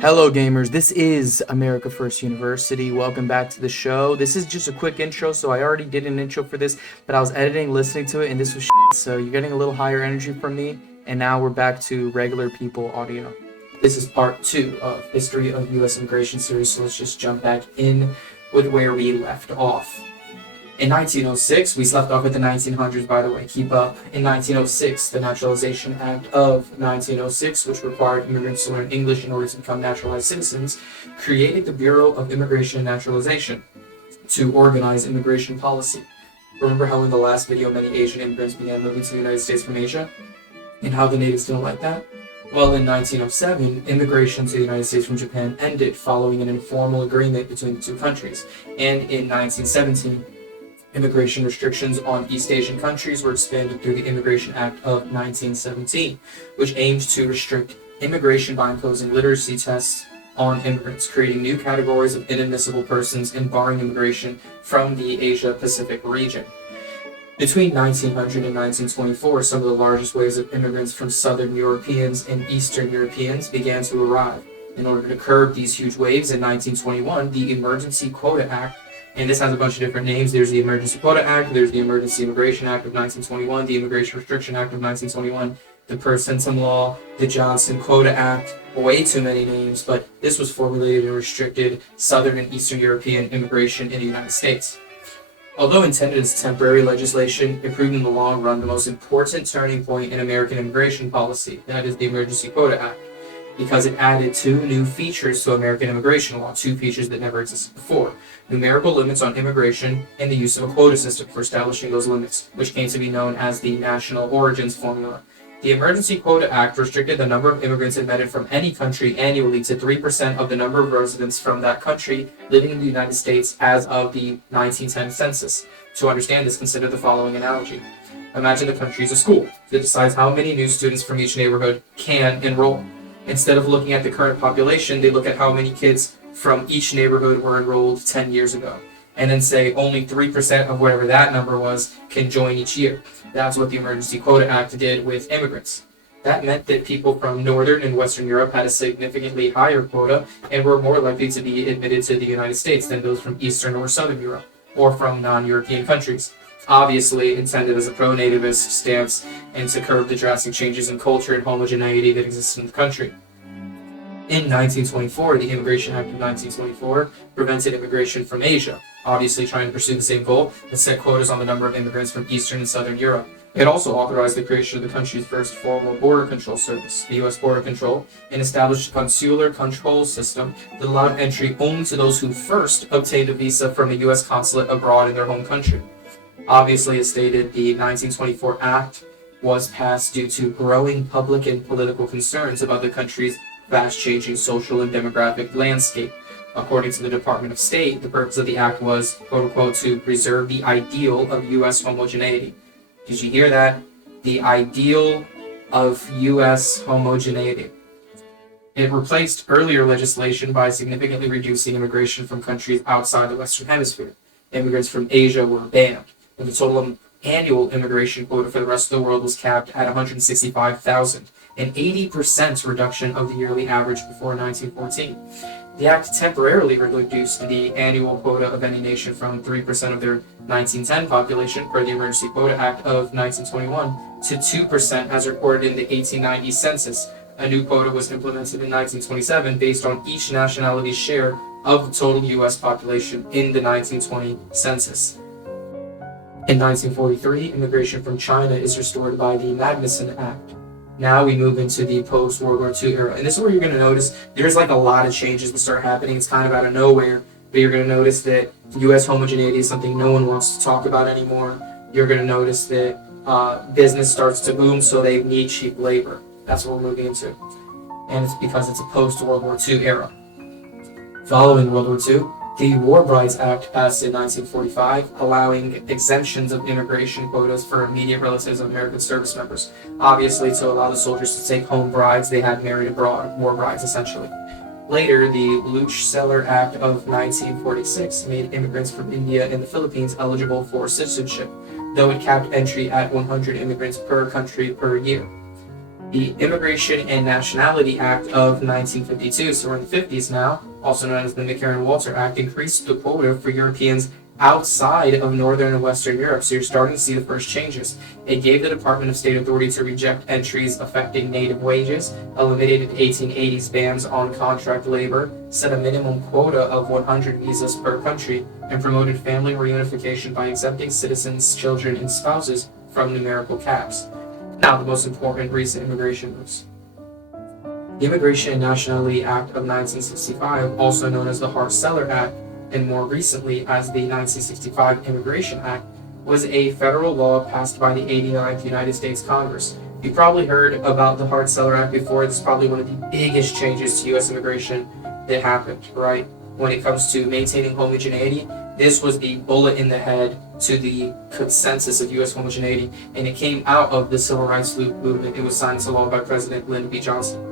Hello gamers, this is America First University. Welcome back to the show. This is just a quick intro, so I already did an intro for this, but I was editing, listening to it, and this was so you're getting a little higher energy from me, and now we're back to regular people audio. This is part 2 of History of U.S. Immigration series, so let's just jump back in with where we left off. In 1906, we left off at the 1900s, by the way, keep up. In 1906, the Naturalization Act of 1906, which required immigrants to learn English in order to become naturalized citizens, created the Bureau of Immigration and Naturalization to organize immigration policy. Remember how in the last video many Asian immigrants began moving to the United States from Asia? And how the natives didn't like that? Well, in 1907, immigration to the United States from Japan ended following an informal agreement between the two countries. And in 1917, immigration restrictions on East Asian countries were expanded through the Immigration Act of 1917, which aimed to restrict immigration by imposing literacy tests on immigrants, creating new categories of inadmissible persons, and barring immigration from the Asia-Pacific region. Between 1900 and 1924, some of the largest waves of immigrants from Southern Europeans and Eastern Europeans began to arrive. In order to curb these huge waves, in 1921, the Emergency Quota Act, and this has a bunch of different names. There's the Emergency Quota Act, there's the Emergency Immigration Act of 1921, the Immigration Restriction Act of 1921, the Per-Centum Law, the Johnson Quota Act, way too many names, but this was formulated and restricted Southern and Eastern European immigration in the United States. Although intended as temporary legislation, it proved in the long run the most important turning point in American immigration policy, that is the Emergency Quota Act, because it added two new features to American immigration law, two features that never existed before: numerical limits on immigration and the use of a quota system for establishing those limits, which came to be known as the National Origins Formula. The Emergency Quota Act restricted the number of immigrants admitted from any country annually to 3% of the number of residents from that country living in the United States as of the 1910 census. To understand this, consider the following analogy. Imagine the country is a school that decides how many new students from each neighborhood can enroll. Instead of looking at the current population, they look at how many kids from each neighborhood were enrolled 10 years ago, and then say only 3% of whatever that number was can join each year. That's what the Emergency Quota Act did with immigrants. That meant that people from Northern and Western Europe had a significantly higher quota and were more likely to be admitted to the United States than those from Eastern or Southern Europe, or from non-European countries. Obviously intended as a pro-nativist stance and to curb the drastic changes in culture and homogeneity that existed in the country. In 1924, the Immigration Act of 1924 prevented immigration from Asia, obviously trying to pursue the same goal, and set quotas on the number of immigrants from Eastern and Southern Europe. It also authorized the creation of the country's first formal border control service, the U.S. Border Control, and established a consular control system that allowed entry only to those who first obtained a visa from a U.S. consulate abroad in their home country. Obviously, as stated, the 1924 Act was passed due to growing public and political concerns about the country's fast-changing social and demographic landscape. According to the Department of State, the purpose of the act was, quote-unquote, to preserve the ideal of U.S. homogeneity. Did you hear that? The ideal of U.S. homogeneity. It replaced earlier legislation by significantly reducing immigration from countries outside the Western Hemisphere. Immigrants from Asia were banned, and the total annual immigration quota for the rest of the world was capped at 165,000, an 80% reduction of the yearly average before 1914. The act temporarily reduced the annual quota of any nation from 3% of their 1910 population, per the Emergency Quota Act of 1921, to 2% as recorded in the 1890 census. A new quota was implemented in 1927 based on each nationality's share of the total U.S. population in the 1920 census. In 1943, immigration from China is restored by the Magnuson Act. Now we move into the post-World War II era, and this is where you're going to notice there's like a lot of changes that start happening. It's kind of out of nowhere, but you're going to notice that U.S. homogeneity is something no one wants to talk about anymore. You're going to notice that business starts to boom, so they need cheap labor. That's what we're moving into, and it's because it's a post-World War II era. Following World War II, the War Brides Act passed in 1945, allowing exemptions of immigration quotas for immediate relatives of American service members. Obviously, to allow the soldiers to take home brides they had married abroad, war brides essentially. Later, the Hart Cellar Act of 1946 made immigrants from India and the Philippines eligible for citizenship, though it capped entry at 100 immigrants per country per year. The Immigration and Nationality Act of 1952, so we're in the 50s now, also known as the McCarran-Walter Act, increased the quota for Europeans outside of Northern and Western Europe. So you're starting to see the first changes. It gave the Department of State authority to reject entries affecting native wages, eliminated 1880s bans on contract labor, set a minimum quota of 100 visas per country, and promoted family reunification by exempting citizens, children, and spouses from numerical caps. Now, the most important recent immigration moves. The Immigration and Nationality Act of 1965, also known as the Hart Cellar Act, and more recently as the 1965 Immigration Act, was a federal law passed by the 89th United States Congress. You probably heard about the Hart Cellar Act before. This is probably one of the biggest changes to U.S. immigration that happened, right? When it comes to maintaining homogeneity, this was the bullet in the head to the consensus of U.S. homogeneity, and it came out of the Civil Rights Movement. It was signed into law by President Lyndon B. Johnson.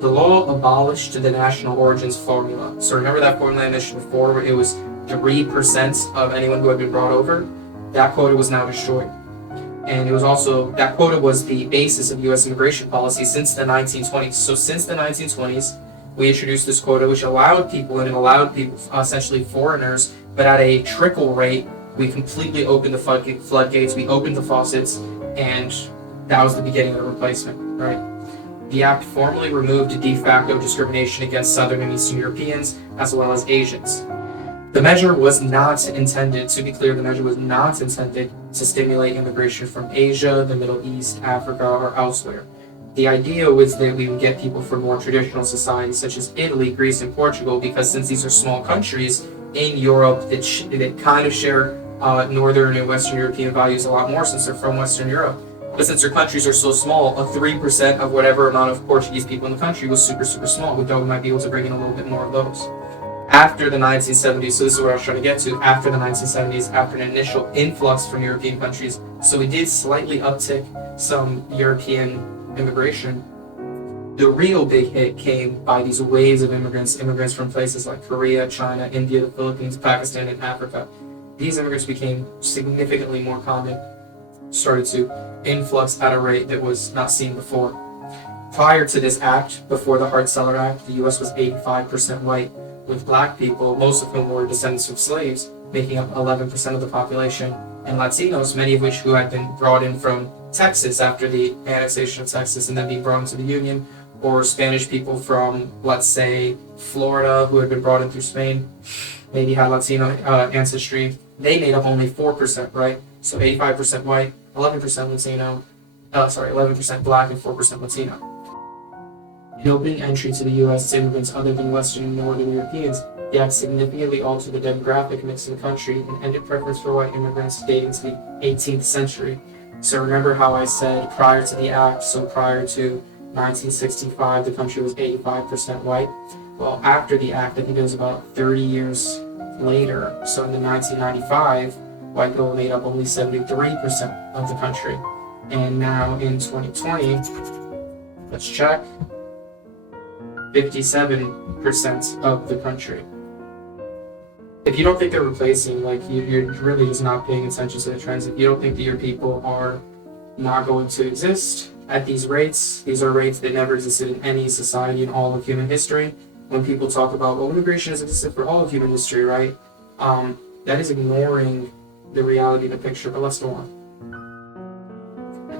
The law abolished the national origins formula. So remember that formula I mentioned before, where it was 3% of anyone who had been brought over? That quota was now destroyed. And it was also, that quota was the basis of U.S. immigration policy since the 1920s. So since the 1920s, we introduced this quota, which allowed people, and it allowed people, essentially foreigners, but at a trickle rate. We completely opened the floodgates, we opened the faucets, and that was the beginning of the replacement, right? The act formally removed de facto discrimination against Southern and Eastern Europeans, as well as Asians. The measure was not intended, to be clear, the measure was not intended to stimulate immigration from Asia, the Middle East, Africa, or elsewhere. The idea was that we would get people from more traditional societies such as Italy, Greece, and Portugal, because since these are small countries in Europe that kind of share Northern and Western European values a lot more since they're from Western Europe. But since their countries are so small, a 3% of whatever amount of Portuguese people in the country was super, super small. We thought we might be able to bring in a little bit more of those. After the 1970s, so this is where I was trying to get to, after the 1970s, after an initial influx from European countries, so we did slightly uptick some European immigration. The real big hit came by these waves of immigrants from places like Korea, China, India, the Philippines, Pakistan, and Africa. These immigrants became significantly more common, started to influx at a rate that was not seen before. Prior to this act, before the Hart Cellar Act, the U.S. was 85% white, with black people, most of whom were descendants of slaves, making up 11% of the population, and Latinos, many of which who had been brought in from Texas after the annexation of Texas and then being brought into the Union, or Spanish people from, let's say, Florida, who had been brought in through Spain, maybe had Latino ancestry. They made up only 4%, right? So 85% white, 11% Latino, 11% black, and 4% Latino. In opening entry to the U.S. to immigrants other than Western and Northern Europeans, the act significantly altered the demographic mix in the country and ended preference for white immigrants dating to the 18th century. So remember how I said prior to the act, so prior to 1965, the country was 85% white? Well, after the act, I think it was about 30 years later, so in the 1995, white people made up only 73% of the country. And now in 2020, let's check, 57% of the country. If you don't think they're replacing, like you're really just not paying attention to the trends. If you don't think that your people are not going to exist at these rates, these are rates that never existed in any society in all of human history. When people talk about, well, immigration has existed for all of human history, right? That is ignoring the reality of the picture, but let's go on.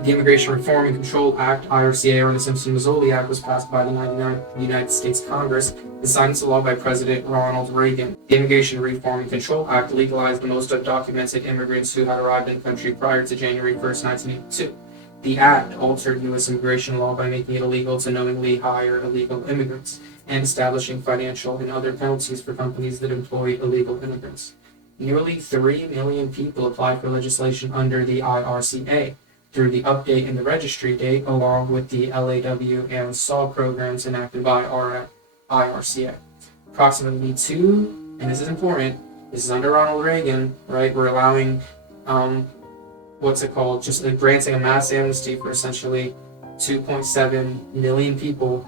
The Immigration Reform and Control Act, IRCA, or the Simpson-Mazzoli Act, was passed by the 99th United States Congress and signed into law by President Ronald Reagan. The Immigration Reform and Control Act legalized the most undocumented immigrants who had arrived in the country prior to January 1st, 1982. The act altered U.S. immigration law by making it illegal to knowingly hire illegal immigrants and establishing financial and other penalties for companies that employ illegal immigrants. Nearly 3 million people applied for legislation under the IRCA through the update in the registry date, along with the LAW and SAW programs enacted by IRCA. Approximately and this is important, this is under Ronald Reagan, right? We're allowing, just granting a mass amnesty for essentially 2.7 million people.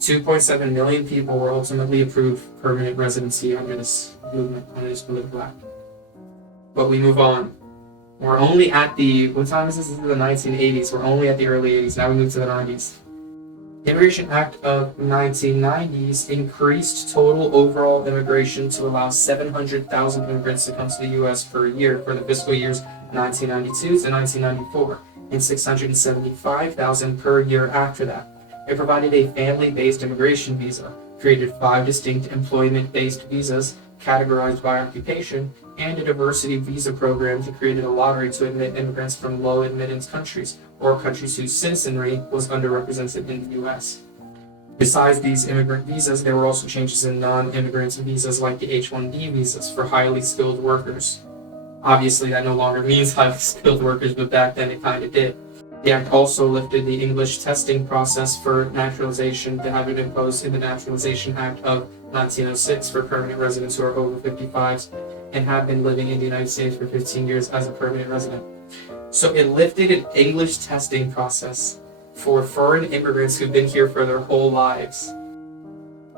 2.7 million people were ultimately approved permanent residency under this movement, under this political act. But we move on. We're only at the, what time is this? This is the 1980s. We're only at the early 80s. Now we move to the 90s. The Immigration Act of 1990s increased total overall immigration to allow 700,000 immigrants to come to the U.S. per year for the fiscal years 1992 to 1994, and 675,000 per year after that. It provided a family-based immigration visa, created 5 distinct employment-based visas categorized by occupation, and a diversity visa program that created a lottery to admit immigrants from low admittance countries or countries whose citizenry was underrepresented in the U.S. Besides these immigrant visas, there were also changes in non-immigrant visas like the H-1B visas for highly skilled workers. Obviously, that no longer means highly skilled workers, but back then it kind of did. The act also lifted the English testing process for naturalization that had been imposed in the Naturalization Act of 1906 for permanent residents who are over 55 and have been living in the United States for 15 years as a permanent resident. So it lifted an English testing process for foreign immigrants who've been here for their whole lives.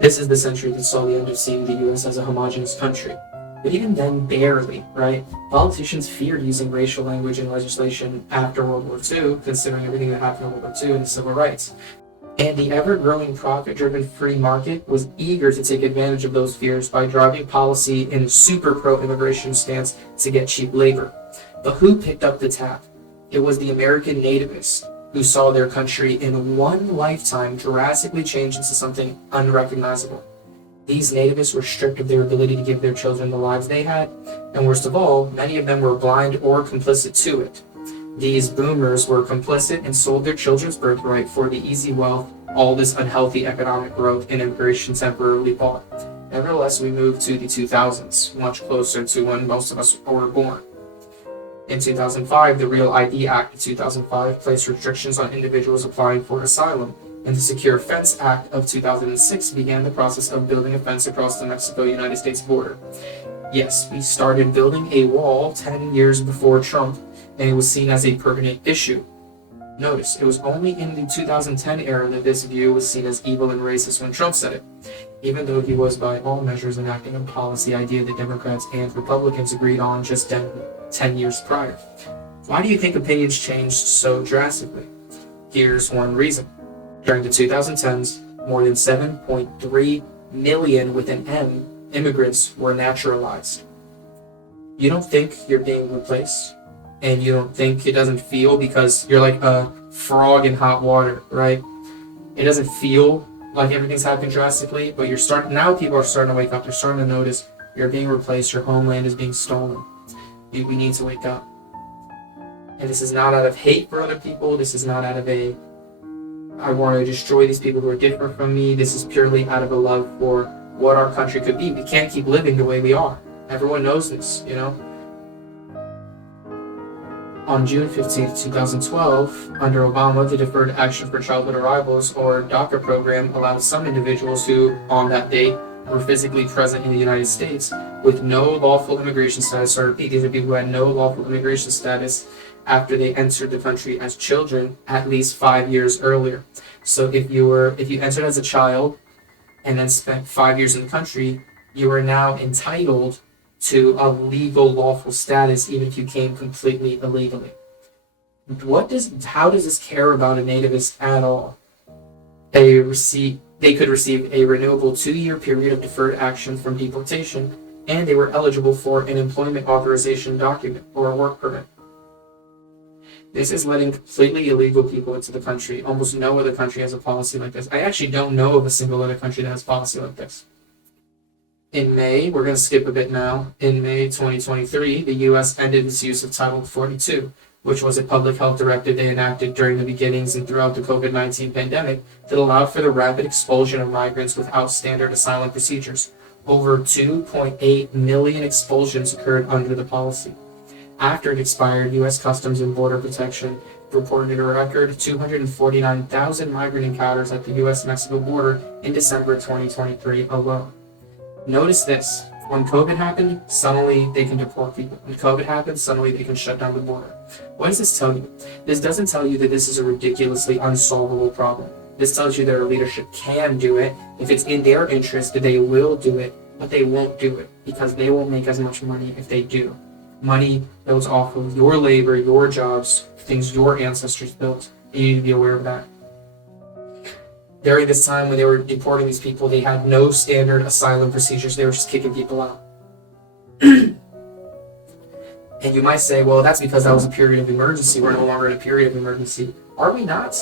This is the century that saw the end of seeing the U.S. as a homogenous country. But even then, barely, right? Politicians feared using racial language in legislation after World War II, considering everything that happened in World War II and the civil rights. And the ever-growing profit-driven free market was eager to take advantage of those fears by driving policy in a super pro-immigration stance to get cheap labor. But who picked up the tab? It was the American nativists who saw their country in one lifetime drastically change into something unrecognizable. These nativists were stripped of their ability to give their children the lives they had, and worst of all, many of them were blind or complicit to it. These boomers were complicit and sold their children's birthright for the easy wealth all this unhealthy economic growth and immigration temporarily bought. Nevertheless, we moved to the 2000s, much closer to when most of us were born. In 2005, the Real ID Act of 2005 placed restrictions on individuals applying for asylum, and the Secure Fence Act of 2006 began the process of building a fence across the Mexico-United States border. Yes, we started building a wall 10 years before Trump, and it was seen as a permanent issue. Notice, it was only in the 2010 era that this view was seen as evil and racist when Trump said it, even though he was by all measures enacting a policy idea that Democrats and Republicans agreed on just 10 years prior. Why do you think opinions changed so drastically? Here's one reason. During the 2010s, more than 7.3 million with an M immigrants were naturalized. You don't think you're being replaced, and you don't think it doesn't feel because you're like a frog in hot water, right? It doesn't feel like everything's happening drastically, but now people are starting to wake up. They're starting to notice you're being replaced, your homeland is being stolen. We need to wake up. And this is not out of hate for other people. This is not out of I want to destroy these people who are different from me. This is purely out of a love for what our country could be. We can't keep living the way we are. Everyone knows this, you know? On June 15, 2012, under Obama, the Deferred Action for Childhood Arrivals, or DACA program, allowed some individuals who, on that date, were physically present in the United States with no lawful immigration status, or these are people who had no lawful immigration status after they entered the country as children at least 5 years earlier. So if you entered as a child and then spent 5 years in the country, you are now entitled to a legal lawful status even if you came completely illegally. How does this care about a nativist at all? They could receive a renewable 2-year period of deferred action from deportation, and they were eligible for an employment authorization document or a work permit. This is letting completely illegal people into the country. Almost no other country has a policy like this. I actually don't know of a single other country that has a policy like this. In May, we're going to skip a bit now, in May 2023, the U.S. ended its use of Title 42, which was a public health directive they enacted during the beginnings and throughout the COVID-19 pandemic that allowed for the rapid expulsion of migrants without standard asylum procedures. Over 2.8 million expulsions occurred under the policy. After it expired, U.S. Customs and Border Protection reported a record 249,000 migrant encounters at the U.S.-Mexico border in December 2023 alone. Notice this. When COVID happened, suddenly they can deport people. When COVID happened, suddenly they can shut down the border. What does this tell you? This doesn't tell you that this is a ridiculously unsolvable problem. This tells you their leadership can do it. If it's in their interest, they will do it, but they won't do it because they won't make as much money if they do. money that was off of your labor, your jobs, things your ancestors built. You need to be aware of that. During this time when they were deporting these people, they had no standard asylum procedures. They were just kicking people out. And you might say, well, that's because that was a period of emergency. We're no longer in a period of emergency. Are we not?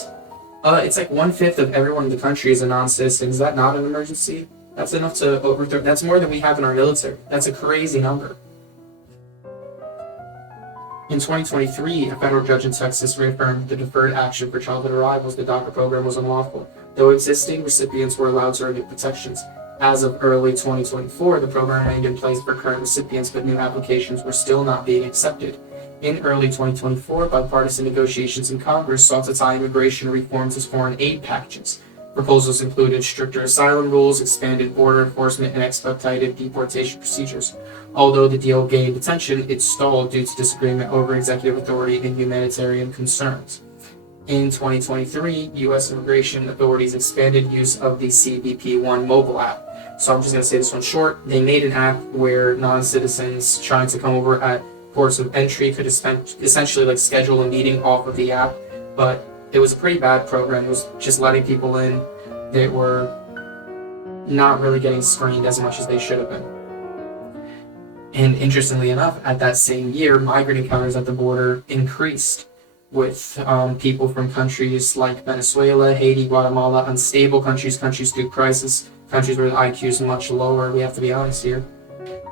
It's like 1/5 of everyone in the country is a non-citizen. Is that not an emergency? That's enough to overthrow. That's more than we have in our military. That's a crazy number. In 2023, a federal judge in Texas reaffirmed the deferred action for childhood arrivals. The DACA program was unlawful, though existing recipients were allowed certain protections. As of early 2024, the program remained in place for current recipients, but new applications were still not being accepted. In early 2024, bipartisan negotiations in Congress sought to tie immigration reforms as foreign aid packages. Proposals included stricter asylum rules, expanded border enforcement, and expedited deportation procedures. Although the deal gained attention, it stalled due to disagreement over executive authority and humanitarian concerns. In 2023, U.S. immigration authorities expanded use of the CBP-1 mobile app. So I'm just going to say this one short. They made an app where non-citizens trying to come over at ports of entry could essentially like schedule a meeting off of the app, but it was a pretty bad program. It was just letting people in that were not really getting screened as much as they should have been. And interestingly enough, at that same year, migrant encounters at the border increased with people from countries like Venezuela, Haiti, Guatemala, unstable countries through crisis, countries where the IQ is much lower. We have to be honest here.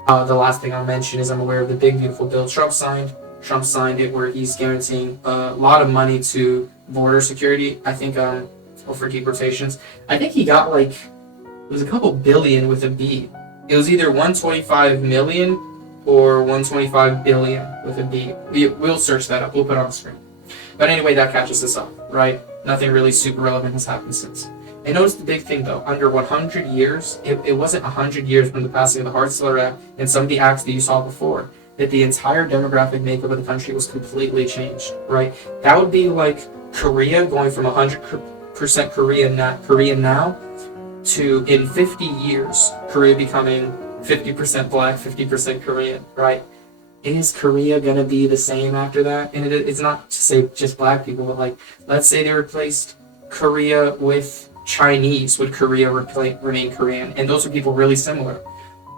The last thing I'll mention is I'm aware of the big beautiful bill Trump signed. Trump signed it where he's guaranteeing a lot of money to border security. I think, or for deportations. I think he got like, it was a couple billion with a B. It was either 125 million or 125 billion with a B. We'll search that up. We'll put it on the screen. But anyway, that catches us up, right? Nothing really super relevant has happened since. And notice the big thing though, under 100 years, it wasn't 100 years from the passing of the Hart Cellar Act and some of the acts that you saw before, that the entire demographic makeup of the country was completely changed, right? That would be like Korea going from 100% Korean now to in 50 years, Korea becoming 50% black, 50% Korean, right? Is Korea gonna be the same after that? And it's not to say just black people, but like, let's say they replaced Korea with Chinese, would Korea remain Korean? And those are people really similar.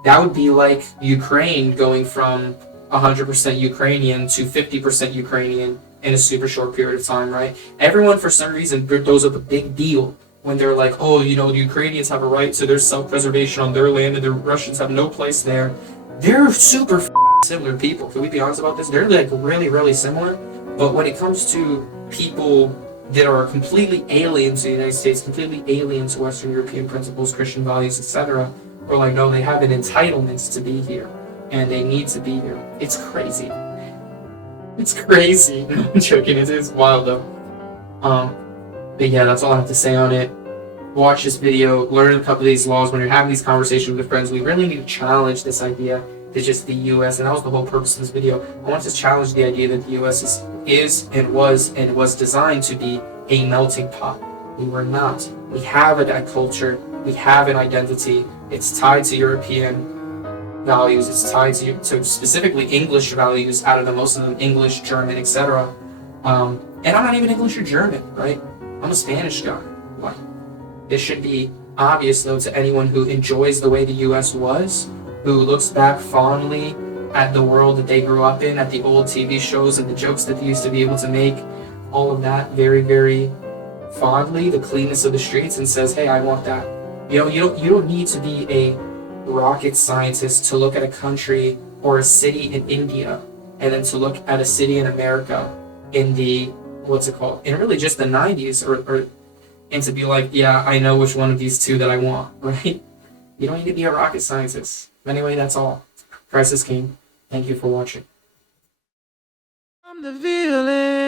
That would be like Ukraine going from 100% Ukrainian to 50% Ukrainian in a super short period of time, right? Everyone, for some reason, throws up a big deal when they're like, oh, you know, the Ukrainians have a right to their self-preservation on their land and the Russians have no place there. They're super similar people. Can we be honest about this? They're like really, really similar. But when it comes to people that are completely alien to the United States, completely alien to Western European principles, Christian values, etc., we're like, no, they have an entitlement to be here, and they need to be here. It's crazy. It's crazy. No, I'm joking. It is wild, though. But yeah, that's all I have to say on it. Watch this video, learn a couple of these laws. When you're having these conversations with friends, we really need to challenge this idea that just the U.S., and that was the whole purpose of this video. I want to challenge the idea that the U.S. is and was designed to be a melting pot. We were not. We have a culture. We have an identity. It's tied to European values. It's tied to specifically English values, out of the most of them English, German, etc. And I'm not even English or German, right? I'm a Spanish guy. Like, this should be obvious, though, to anyone who enjoys the way the U.S. was, who looks back fondly at the world that they grew up in, at the old TV shows and the jokes that they used to be able to make, all of that very, very fondly, the cleanness of the streets, and says, hey, I want that. You know, you don't need to be a rocket scientist to look at a country or a city in India, and then to look at a city in America in the, what's it called, in really just the 90s, or and to be like, yeah, I know which one of these two that I want, right? You don't need to be a rocket scientist. Anyway, that's all. Christ is King. Thank you for watching. I'm the villain.